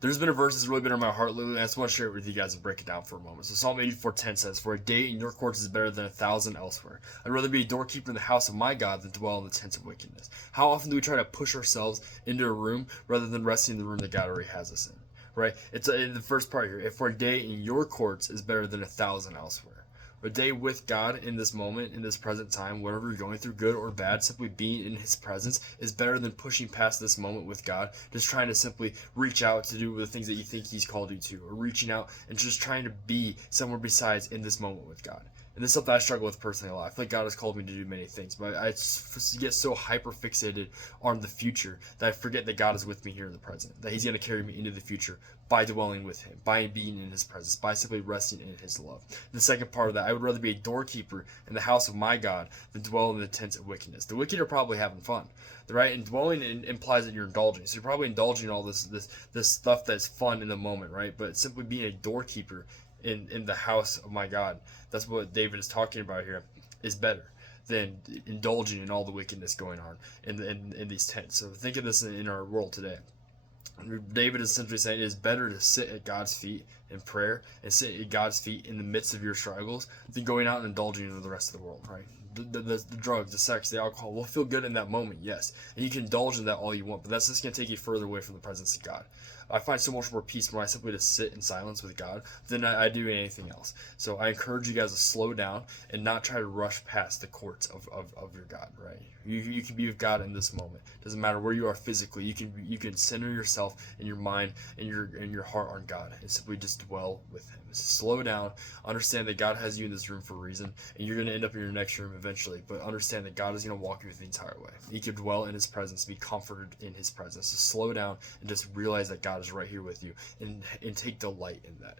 There's been a verse that's really been on my heart lately, and I just want to share it with you guys and break it down for a moment. So Psalm 84:10 says, "For a day in your courts is better than 1,000 elsewhere. I'd rather be a doorkeeper in the house of my God than dwell in the tents of wickedness." How often do we try to push ourselves into a room rather than resting in the room that God already has us in? Right? It's in the first part here. If for a day in your courts is better than 1,000 elsewhere. A day with God in this moment, in this present time, whatever you're going through, good or bad, simply being in His presence is better than pushing past this moment with God, just trying to simply reach out to do the things that you think He's called you to, or reaching out and just trying to be somewhere besides in this moment with God. And this is something I struggle with personally a lot. I feel like God has called me to do many things, but I get so hyper fixated on the future that I forget that God is with me here in the present, that He's going to carry me into the future by dwelling with Him, by being in His presence, by simply resting in His love. The second part of that, I would rather be a doorkeeper in the house of my God than dwell in the tents of wickedness. The wicked are probably having fun, right? And dwelling implies that you're indulging. So you're probably indulging all this stuff that's fun in the moment, right? But simply being a doorkeeper in the house of my God, that's what David is talking about here, is better than indulging in all the wickedness going on in these tents. So think of this in our world today. David is essentially saying it is better to sit at God's feet in prayer and sit at God's feet in the midst of your struggles than going out and indulging in the rest of the world, right? The drugs, the sex, the alcohol will feel good in that moment, yes. And you can indulge in that all you want, but that's just going to take you further away from the presence of God. I find so much more peace when I simply just sit in silence with God than I do anything else. So I encourage you guys to slow down and not try to rush past the courts of your God, right? You can be with God in this moment. Doesn't matter where you are physically. You can center yourself and your mind and your heart on God and simply just dwell with Him. Slow down. Understand that God has you in this room for a reason, and you're going to end up in your next room eventually. But understand that God is going to walk you the entire way. You can dwell in His presence, be comforted in His presence. So slow down and just realize that God is right here with you, and take delight in that.